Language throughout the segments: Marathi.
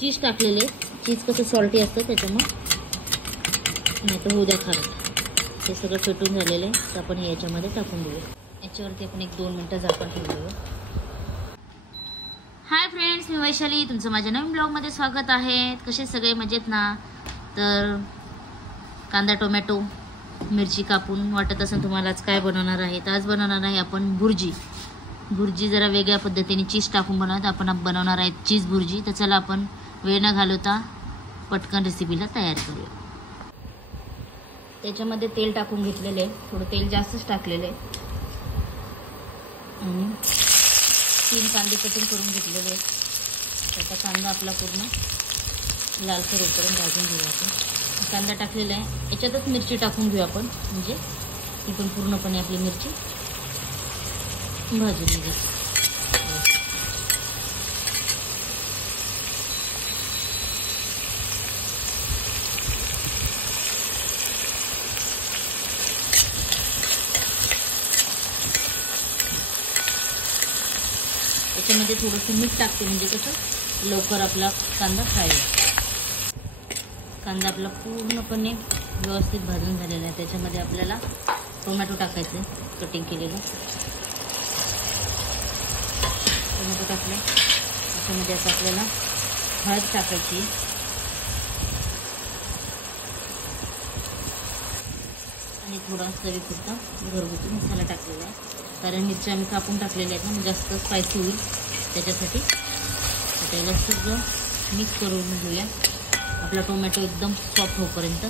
चीज टाकलेले, चीज कसं सॉल्टी असतं त्याच्यामुळे, नाही तर होऊ द्या खारट। हे सगळं फेटून झालेलं आहे तर आपण हे याच्यामध्ये टाकून देऊया। याच्यावरती आपण 1-2 मिनिटं झाकण ठेवूया। हाय फ्रेंड्स, मी वैशाली, तुमचं माझ्या नवीन ब्लॉगमध्ये स्वागत आहे। कसे सगळे मजेत ना? तर कांदा टोमॅटो मिरची कापून वाटत असेल तुम्हाला आज काय बनवणार आहे, तर आज बनवणार आहे आपण भुर्जी। भुर्जी जरा वेगळ्या पद्धतीने चीज टाकून बनवत आपण बनवणार आहे चीज भुर्जी। तर चला आपण वेळ न घालवता पटकन रेसिपीला तयार करूया। त्याच्यामध्ये तेल टाकून घेतलेले, थोडं तेल जास्तच टाकलेले आणि 3 कांदे कटिंग करून घेतलेले। त्याचा कांदा आपला पूर्ण लालसर होईपर्यंत भाजून घेऊ आपण। कांदा टाकलेला आहे, याच्यातच मिरची टाकून घेऊ आपण, म्हणजे ती पण पूर्णपणे आपली मिरची भाजून घेऊ। त्याच्यामध्ये थोडंसं मीठ टाकते, म्हणजे कसं लवकर आपला कांदा फ्राय होईल। कांदा आपला पूर्णपणे व्यवस्थित भाजून झालेला आहे। त्याच्यामध्ये आपल्याला टोमॅटो टाकायचे, कटिंग केलेलं टोमॅटो टाकले। त्याच्यामध्ये आता आपल्याला हळद टाकायची आणि थोडा चवीपुरता घरगुती मसाला टाकलेला आहे, कारण मिरच्या आम्ही कापून टाकलेल्या आहेत ना, जास्त स्पायसी होईल त्याच्यासाठी। आता याला सगळं मिक्स करून घेऊया आपला टोमॅटो एकदम सॉफ्ट होईपर्यंत।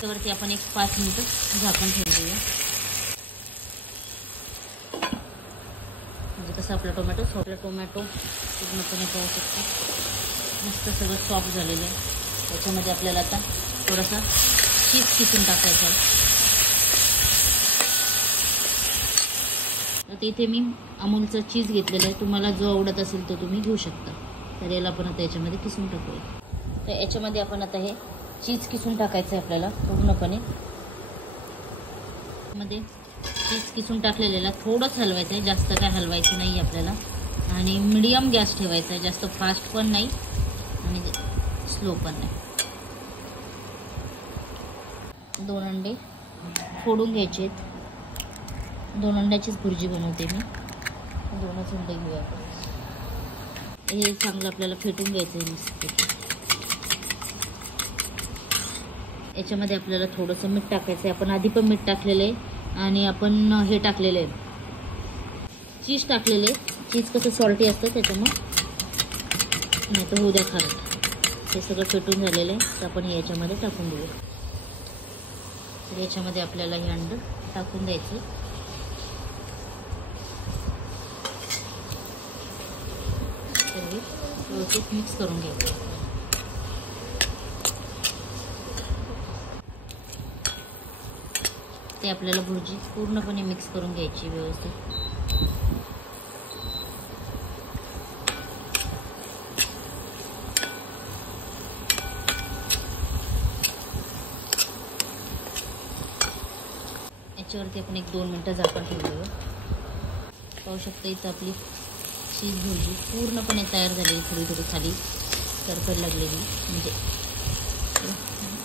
त्यावरती आपण 5 मिनिटं झाकण ठेवून देऊया, म्हणजे कसं आपला टोमॅटो पूर्णपणे पाहू शकतो मस्त सगळं सॉफ्ट झालेलं आहे। त्याच्यामध्ये आपल्याला आता थोडासा चीज किसून टाकायचा आहे। आता इथे मी अमूलचा चीज घेतलेला आहे, तुम्हाला जो आवडत असेल तो तुम्ही घेऊ शकता। तर याला आपण आता याच्यामध्ये किसून टाकूया। तर याच्यामध्ये आपण आता हे चीज किसून टाकायचं आहे आपल्याला पूर्णपणे। मध्ये चीज किसून टाकलेल्याला थोडंच हलवायचं आहे, जास्त काय हलवायचं नाही आपल्याला, आणि मीडियम गॅस ठेवायचा आहे, जास्त फास्ट पण नाही आणि स्लो पण नाही। 2 अंडे फोडून घ्यायचे आहेत, 2 अंड्याचीच भुर्जी बनवते मी। 2च अंडे घेऊया आपण। हे चांगलं आपल्याला फेटून घ्यायचं आहे मस्त। याच्यामध्ये आपल्याला थोडंसं मीठ टाकायचं आहे, आपण आधी पण मीठ टाकलेलं आहे आणि आपण हे टाकलेलं आहे चीज टाकलेले। चीज कसं सॉल्टी असतं त्याच्यामुळे, नाही तर होऊ द्या खारट। हे सगळं फेटून झालेलं आहे तर आपण हे याच्यामध्ये टाकून देऊया। तर याच्यामध्ये आपल्याला हे अंड टाकून द्यायचं, व्यवस्थित मिक्स करून घ्यायचं। ते आपल्याला भुर्जी पूर्णपणे मिक्स करून घ्यायची व्यवस्थित। याच्यावरती आपण 1-2 मिनिटं झाकण ठेवूया। पाहू शकता इथं आपली चीज भुर्जी पूर्णपणे तयार झालेली, थोडी थोडी खाली सरकट लागलेली, म्हणजे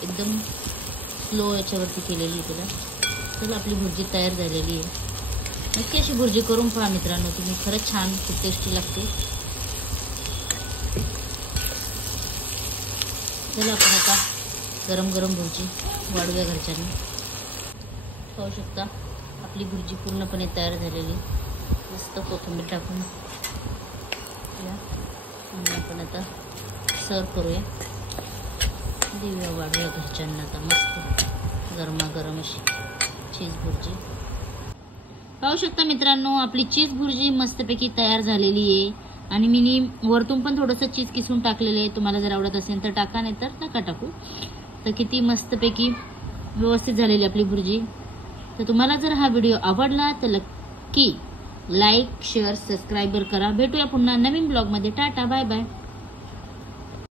एकदम स्लो याच्यावरती केलेली तिला। तर आपली भुर्जी तयार झालेली आहे। नक्की अशी भुर्जी करून पहा मित्रांनो तुम्ही, खरंच छान, खूप टेस्टी लागते। चला आपण आता गरम गरम भुर्जी वाढूया घरच्यांनी। पाहू शकता आपली भुर्जी पूर्णपणे तयार झालेली, मस्त कोथिंबीर टाकून आपण आता सर्व करूया, देऊया वाढूया घरच्यांना आता मस्त गरमागरम अशी चीज भुर्जी। पाहू शकता मित्रांनो आपली चीज भुर्जी मस्तपैकी तयार झालेली आहे आणि मी वरतून पण थोडंसं चीज किसून टाकलेलं आहे। तुम्हाला जर आवडत असेल तर टाका, नाही तर नका टाकू। तर किती मस्तपैकी व्यवस्थित झालेली आपली भुर्जी। तर तुम्हाला जर हा व्हिडिओ आवडला तर नक्की लाईक शेअर सबस्क्राईब करा। भेटूया पुन्हा नवीन ब्लॉगमध्ये। टाटा बाय बाय।